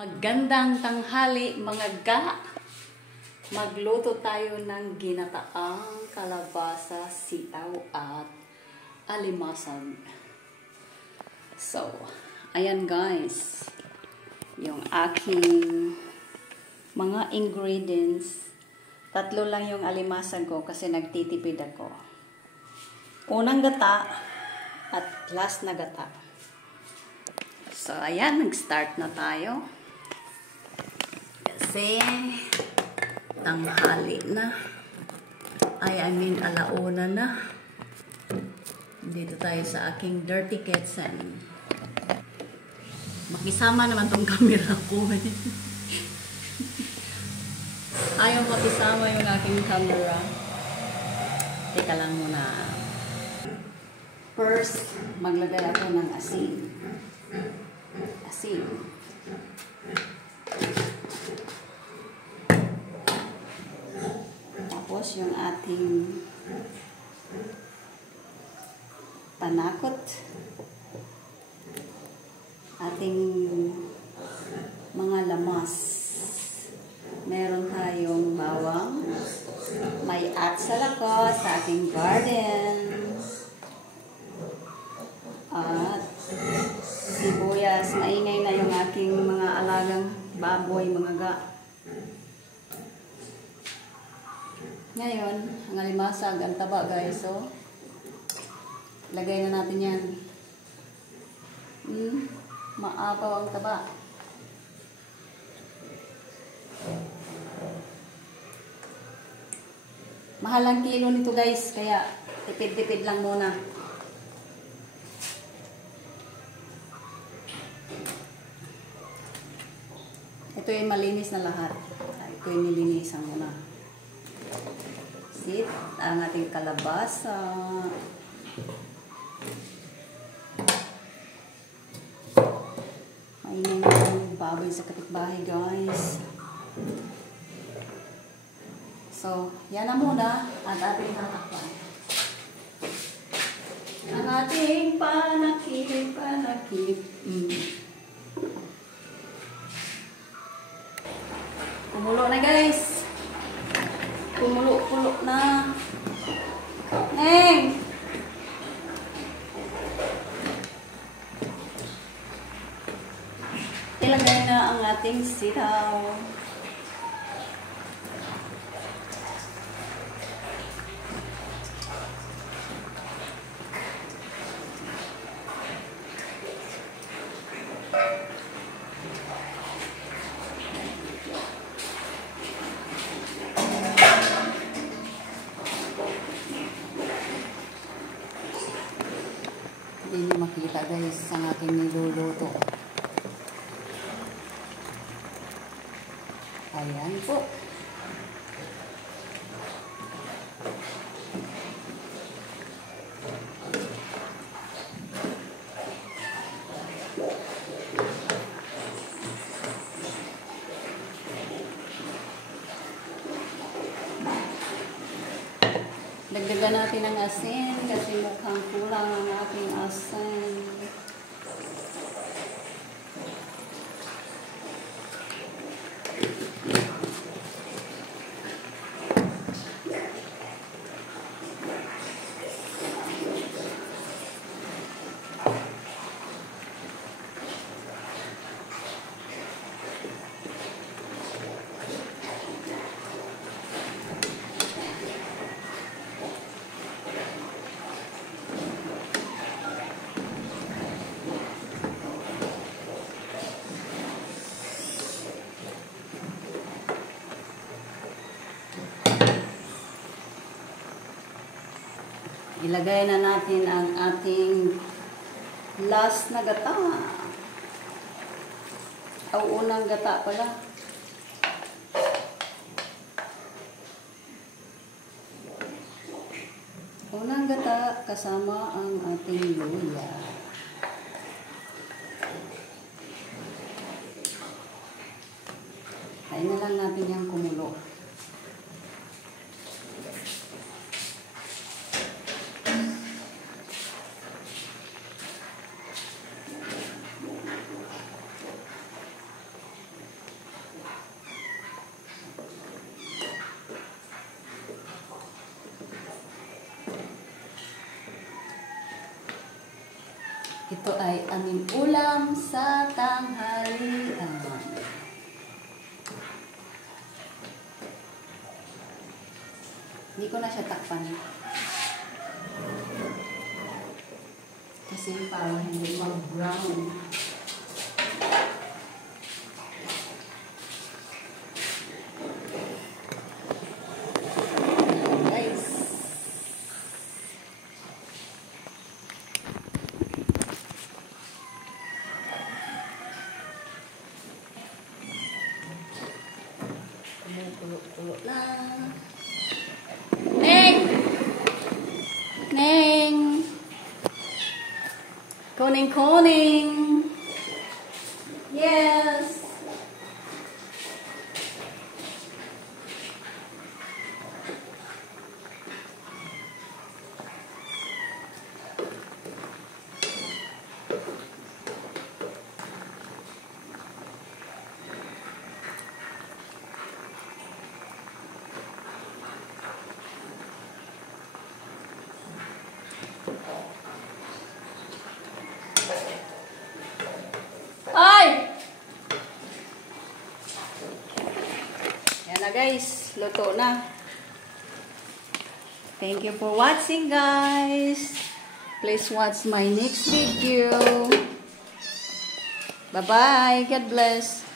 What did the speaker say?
Magandang tanghali mga ga! Magluto tayo ng ginataang kalabasa, sitaw at alimasag. So, ayan guys, yung aking mga ingredients. Tatlo lang yung alimasag ko kasi nagtitipid ako. Unang gata at last na gata. So, ayan, nag-start na tayo. Kasi tanghali na. Alauna na. Dito tayo sa aking dirty kitchen. Makisama naman tong camera ko. Ayaw makisama yung aking camera. Teka lang muna. First, maglagay ako ng asin. Asin. Tapos yung ating panakot, ating mga lamas. Meron tayong bawang, may atsal ako sa ating garden, at sibuyas. Maingay na yung aking mga alagang baboy, mga ga. Ngayon, ang alimasag, ang taba guys, so lagay na natin yan. Maapaw ang taba. Mahal ang kilo nito guys, kaya tipid-tipid lang muna. Ito yung malinis na lahat. Ito yung nilinisan muna. Sit, ang ating kalabasa. Mainay na yung baboy sa kapitbahay guys. So, yan na muna at ating tatakpan. Ang ating panakip. Kumulo na guys. Kumulo na. Neng! Ilagay na ang ating sitaw. Hindi niyo makita guys ang aking niluluto. Ayan po. Dagdagan natin ang asin kasi mukhang kulang ang ating asin. Ilagay na natin ang ating last na gata. O unang gata pala. Unang gata kasama ang ating luya. Kain na lang natin yung kumulo. Ito ay aming ulam sa tanghalian. Hindi ko na siya takpan. Kasi para hindi mag-brown. Guys. Tulo-tulo lang. Neng! Neng! Koning! Yes! Ay! Yan na guys, luto na. Thank you for watching guys. Please watch my next video. Bye-bye. God bless.